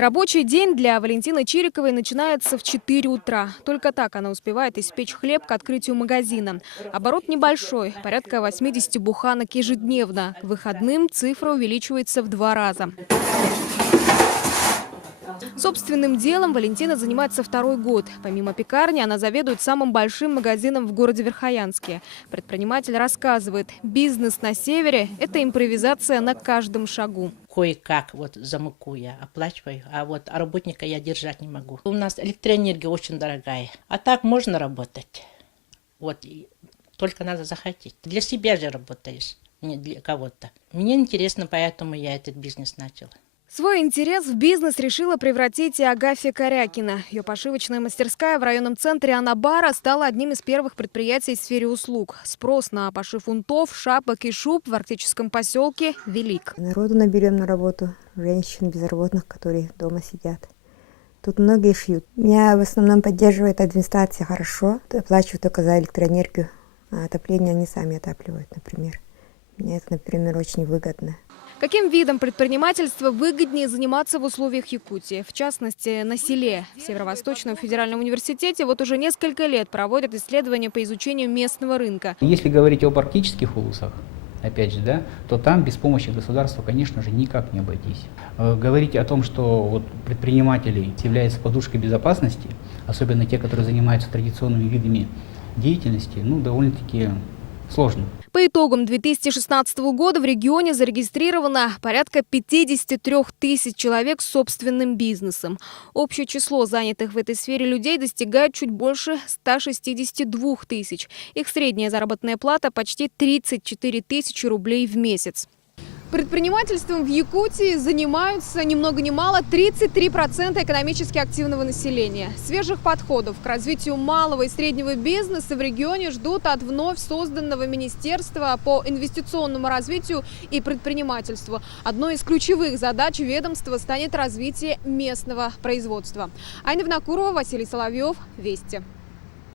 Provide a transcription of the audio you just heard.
Рабочий день для Валентины Чириковой начинается в 4 утра. Только так она успевает испечь хлеб к открытию магазина. Оборот небольшой, порядка 80 буханок ежедневно. К выходным цифра увеличивается в 2 раза. Собственным делом Валентина занимается 2-й год. Помимо пекарни, она заведует самым большим магазином в городе Верхоянске. Предприниматель рассказывает, бизнес на севере – это импровизация на каждом шагу. Кое-как вот за муку я оплачиваю, а вот работника я держать не могу. У нас электроэнергия очень дорогая, а так можно работать. Вот, только надо захотеть. Для себя же работаешь, не для кого-то. Мне интересно, поэтому я этот бизнес начала. Свой интерес в бизнес решила превратить и Агафья Корякина. Ее пошивочная мастерская в районном центре Анабара стала одним из первых предприятий в сфере услуг. Спрос на пошив унтов, шапок и шуб в арктическом поселке велик. Народу наберем на работу, женщин безработных, которые дома сидят. Тут многие шьют. Меня в основном поддерживает администрация хорошо. Оплачиваю только за электроэнергию, а отопление они сами отапливают, например. Мне это, например, очень выгодно. Каким видом предпринимательства выгоднее заниматься в условиях Якутии? В частности, на селе. В Северо-Восточном федеральном университете вот уже несколько лет проводят исследования по изучению местного рынка. Если говорить об арктических улусах, опять же, да, то там без помощи государства, конечно же, никак не обойтись. Говорить о том, что вот предприниматели являются подушкой безопасности, особенно те, которые занимаются традиционными видами деятельности, довольно-таки сложно. По итогам 2016 года в регионе зарегистрировано порядка 53 тысяч человек с собственным бизнесом. Общее число занятых в этой сфере людей достигает чуть больше 162 тысяч. Их средняя заработная плата почти 34 тысячи рублей в месяц. Предпринимательством в Якутии занимаются ни много ни мало 33% экономически активного населения. Свежих подходов к развитию малого и среднего бизнеса в регионе ждут от вновь созданного Министерства по инвестиционному развитию и предпринимательству. Одной из ключевых задач ведомства станет развитие местного производства. Айна Внакурова, Василий Соловьев, Вести.